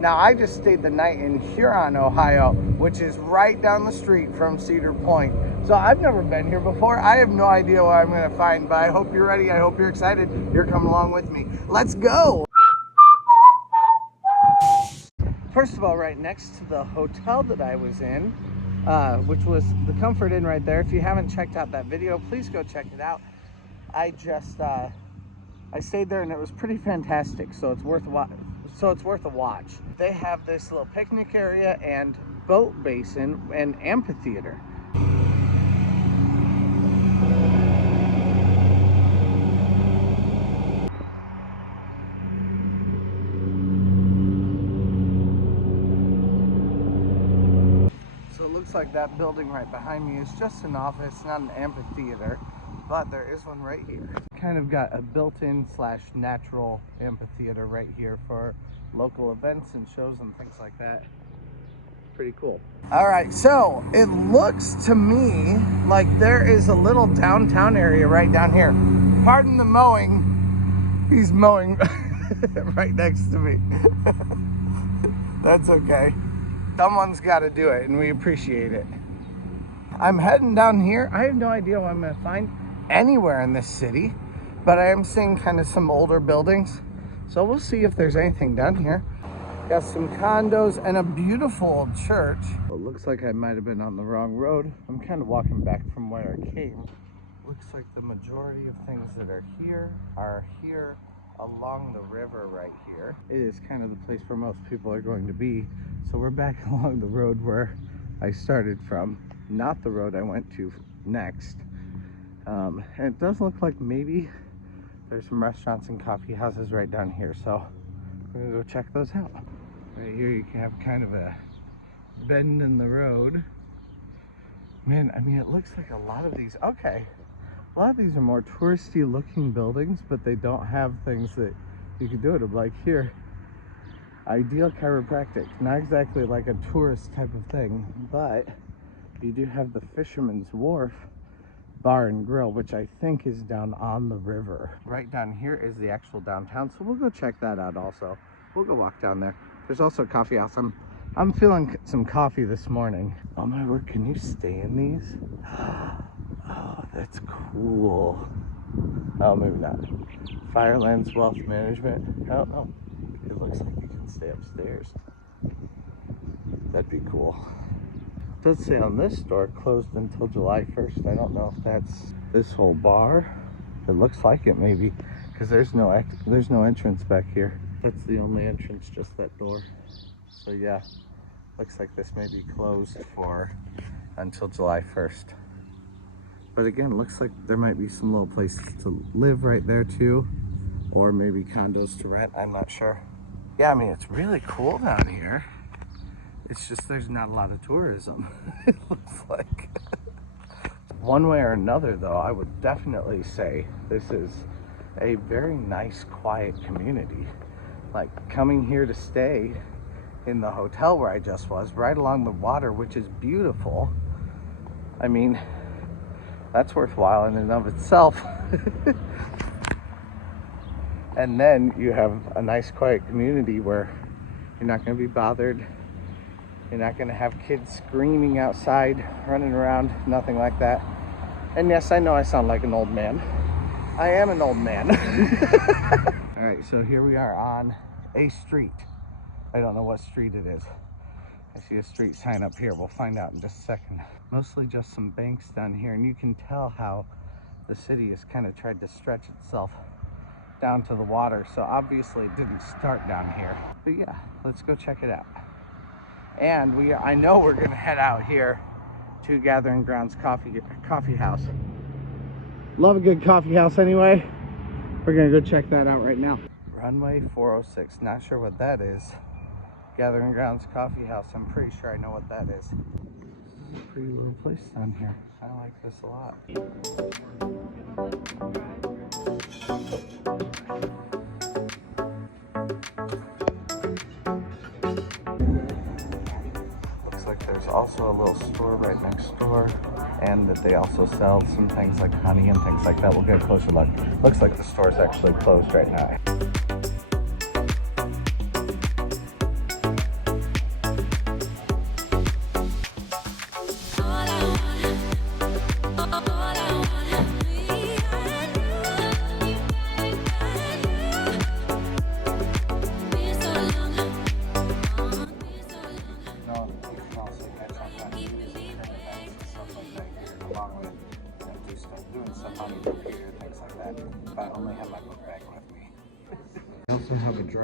Now, I just stayed the night in Huron, Ohio, which is right down the street from Cedar Point. So I've never been here before. I have no idea what I'm gonna find, but I hope you're ready. I hope you're excited. You're coming along with me. Let's go. First of all, right next to the hotel that I was in, which was the Comfort Inn right there. If you haven't checked out that video, please go check it out. I stayed there and it was pretty fantastic, so it's worth a watch. They have this little picnic area and boat basin and amphitheater. So it looks like that building right behind me is just an office, not an amphitheater, but there is one right here. Kind of got a built-in / natural amphitheater right here for local events and shows and things like that. Pretty cool. All right, so it looks to me like there is a little downtown area right down here. Pardon the mowing. He's mowing right next to me. That's okay. Someone's got to do it, and we appreciate it. I'm heading down here. I have no idea what I'm going to find anywhere in this city, but I am seeing kind of some older buildings, so we'll see if there's anything down here. Got some condos and a beautiful old church. Well, it looks like I might have been on the wrong road. I'm kind of walking back from where I came. Looks like the majority of things that are here along the river right here. It is kind of the place where most people are going to be, so we're back along the road where I started from, not the road I went to next. And it does look like maybe there's some restaurants and coffee houses right down here, so we're gonna go check those out. Right here you can have kind of a bend in the road. Man, I mean, it looks like a lot of these, okay, a lot of these are more touristy looking buildings, but they don't have things that you could do it. Like here, Ideal Chiropractic, not exactly like a tourist type of thing, but you do have the Fisherman's Wharf Bar and Grill, which I think is down on the river. Right down here is the actual downtown, so we'll go check that out also. We'll go walk down there. There's also a coffee house. I'm feeling some coffee this morning. Oh my word, can you stay in these? Oh, that's cool. Oh, maybe not. Firelands Wealth Management. I don't know. It looks like you can stay upstairs. That'd be cool. It does say on this door closed until July 1st. I don't know if that's this whole bar. It looks like it maybe, because there's no entrance back here. That's the only entrance, just that door. So yeah, looks like this may be closed for until July 1st. But again, looks like there might be some little places to live right there too, or maybe condos to rent, I'm not sure. Yeah, I mean, it's really cool down here. It's just there's not a lot of tourism, it looks like. One way or another though, I would definitely say this is a very nice, quiet community. Like coming here to stay in the hotel where I just was, right along the water, which is beautiful. I mean, that's worthwhile in and of itself. And then you have a nice, quiet community where you're not going to be bothered. You're not going to have kids screaming outside, running around, nothing like that. And yes, I know I sound like an old man. I am an old man. All right, so here we are on a street. I don't know what street it is. I see a street sign up here. We'll find out in just a second. Mostly just some banks down here, and you can tell how the city has kind of tried to stretch itself down to the water. So obviously it didn't start down here. But yeah, let's go check it out. And I know we're gonna head out here to Gathering Grounds Coffee House. Love a good coffee house anyway. We're gonna go check that out right now. Runway 406, not sure what that is. Gathering Grounds Coffee House, I'm pretty sure I know what that is. This is a pretty little place down here. I like this a lot. Looks like there's also a little store right next door, and that they also sell some things like honey and things like that. We'll get a closer look. Looks like the store's actually closed right now.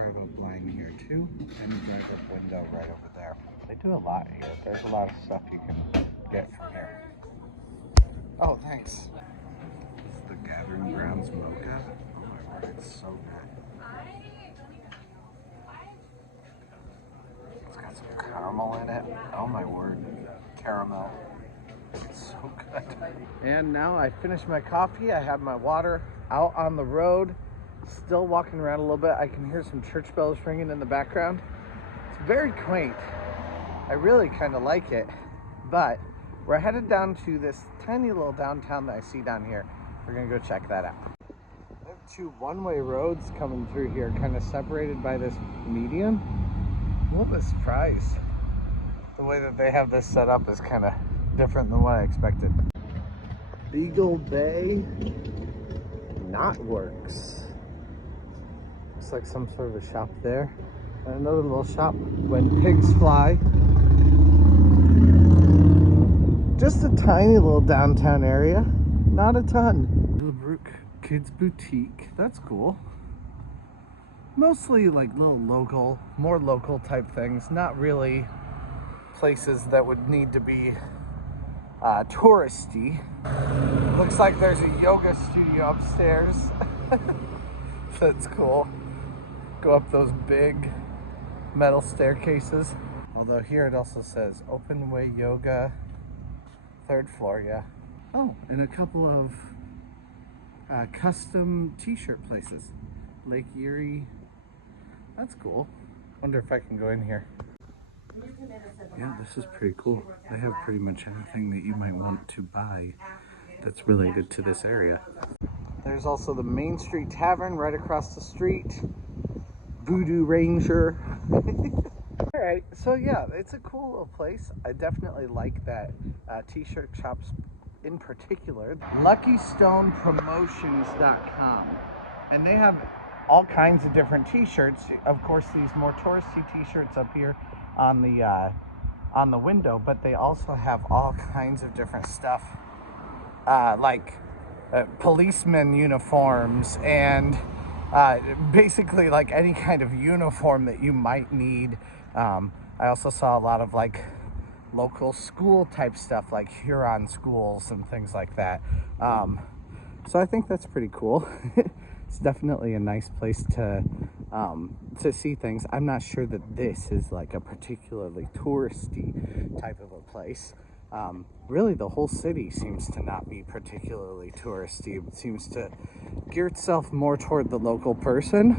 drive-up line here too, and a drive-up window right over there. They do a lot here. There's a lot of stuff you can get from here. Oh, thanks. This is the Gathering Grounds mocha. Oh my word, it's so good. It's got some caramel in it. Oh my word, caramel. It's so good. And now I finished my coffee. I have my water out on the road. Still walking around a little bit. I can hear some church bells ringing in the background. It's very quaint. I really kind of like it. But we're headed down to this tiny little downtown that I see down here. We're gonna go check that out. I have two one-way roads coming through here, kind of separated by this median. A little bit surprised. The way that they have this set up is kind of different than what I expected. Beagle Bay Knotworks. Looks like some sort of a shop there. And another little shop, When Pigs Fly. Just a tiny little downtown area. Not a ton. Willowbrook Kids Boutique. That's cool. Mostly like little local, more local type things. Not really places that would need to be touristy. Looks like there's a yoga studio upstairs. That's cool. Go up those big metal staircases. Although here it also says Open Way Yoga, 3rd floor, yeah. Oh, and a couple of custom t-shirt places. Lake Erie. That's cool. Wonder if I can go in here. Yeah, this is pretty cool. They have pretty much anything that you might want to buy that's related to this area. There's also the Main Street Tavern right across the street. Voodoo Ranger. Alright, so yeah, it's a cool little place. I definitely like that t-shirt shops in particular. LuckyStonePromotions.com. And they have all kinds of different t-shirts. Of course, these more touristy t-shirts up here on the window, but they also have all kinds of different stuff, like policeman uniforms and basically like any kind of uniform that you might need. I also saw a lot of like local school type stuff, like Huron schools and things like that. So I think that's pretty cool. It's definitely a nice place to see things. I'm not sure that this is like a particularly touristy type of a place. Really, the whole city seems to not be particularly touristy. It seems to gear itself more toward the local person,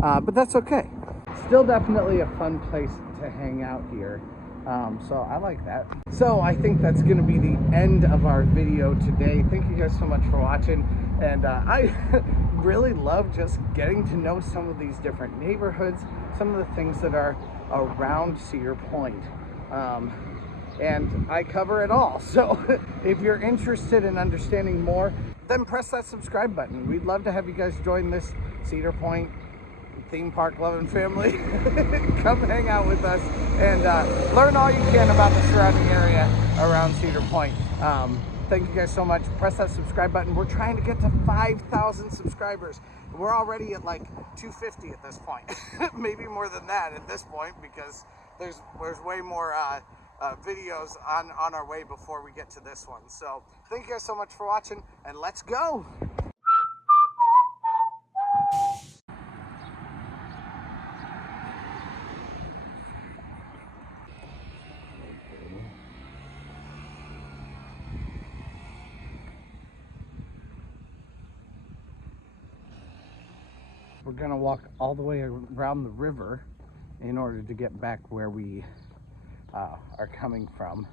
but that's okay. Still definitely a fun place to hang out here. So I like that. So I think that's going to be the end of our video today. Thank you guys so much for watching. And I really love just getting to know some of these different neighborhoods, some of the things that are around Cedar Point. And I cover it all. So if you're interested in understanding more, then press that subscribe button. We'd love to have you guys join this Cedar Point theme park loving family. Come hang out with us and learn all you can about the surrounding area around Cedar Point. Thank you guys so much. Press that subscribe button. We're trying to get to 5,000 subscribers. We're already at like 250 at this point. Maybe more than that at this point, because there's way more videos on our way before we get to this one. So thank you guys so much for watching, and let's go. We're gonna walk all the way around the river in order to get back where we are coming from.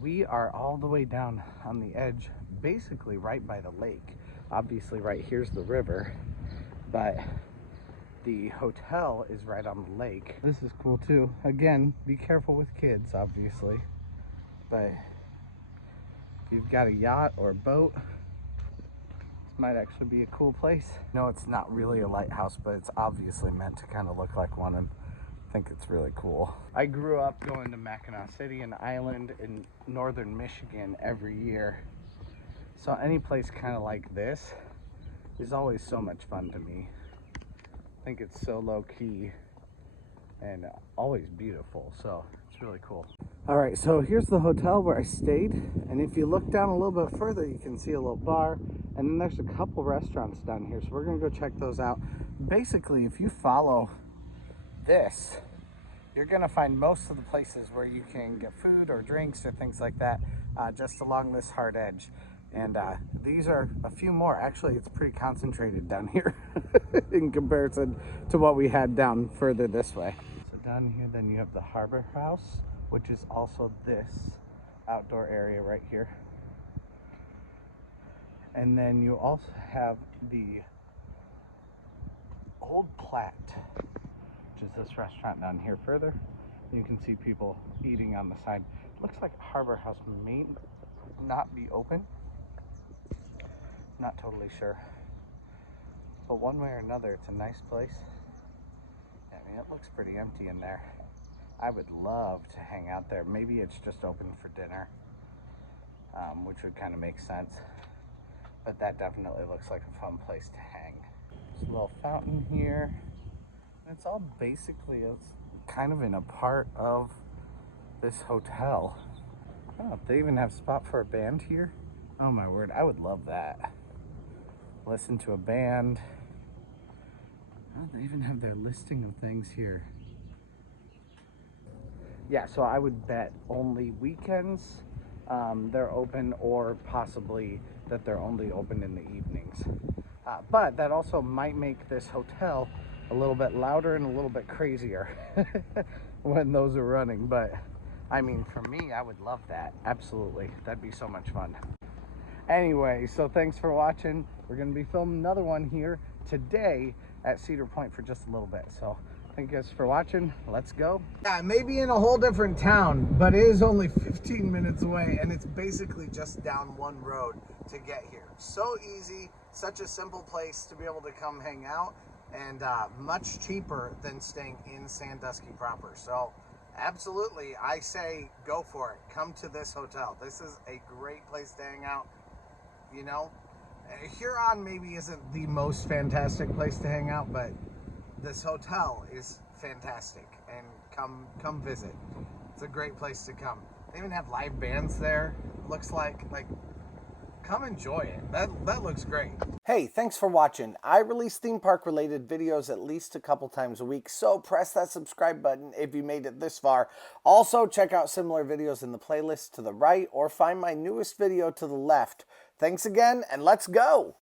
We are all the way down on the edge, basically right by the lake. Obviously right here's the river, but the hotel is right on the lake. This is cool too. Again, be careful with kids, obviously, but if you've got a yacht or a boat, might actually be a cool place. No, it's not really a lighthouse, but it's obviously meant to kind of look like one, and I think it's really cool. I grew up going to Mackinac City, an island in northern Michigan, every year. So any place kind of like this is always so much fun to me. I think it's so low key and always beautiful, so it's really cool. All right, so here's the hotel where I stayed, and if you look down a little bit further, you can see a little bar, and then there's a couple restaurants down here, so we're gonna go check those out. Basically, if you follow this, you're gonna find most of the places where you can get food or drinks or things like that just along this hard edge. And these are a few more. Actually, it's pretty concentrated down here in comparison to what we had down further this way. So down here, then you have the Harbor House, which is also this outdoor area right here. And then you also have the Old Platte, which is this restaurant down here further. You can see people eating on the side. Looks like Harbor House may not be open. Not totally sure, but one way or another, it's a nice place. I mean, it looks pretty empty in there. I would love to hang out there. Maybe it's just open for dinner, which would kind of make sense, but that definitely looks like a fun place to hang. There's a little fountain here. It's all basically, it's kind of in a part of this hotel. Oh, they even have a spot for a band here. Oh my word, I would love that. Listen to a band. Oh, they even have their listing of things here. Yeah, so I would bet only weekends they're open, or possibly that they're only open in the evenings. But that also might make this hotel a little bit louder and a little bit crazier when those are running. But I mean, for me, I would love that. Absolutely. That'd be so much fun. Anyway, so thanks for watching. We're going to be filming another one here today at Cedar Point for just a little bit. So thank you guys for watching. Let's go. Yeah, maybe in a whole different town, but it is only 15 minutes away, and it's basically just down one road to get here. So easy, such a simple place to be able to come hang out, and much cheaper than staying in Sandusky proper. So absolutely, I say go for it. Come to this hotel. This is a great place to hang out. You know, Huron maybe isn't the most fantastic place to hang out, but this hotel is fantastic, and come visit. It's a great place to come. They even have live bands there. Looks like come enjoy it. That looks great. Hey, thanks for watching. I release theme park related videos at least a couple times a week, so press that subscribe button if you made it this far. Also, check out similar videos in the playlist to the right, or find my newest video to the left. Thanks again, and let's go!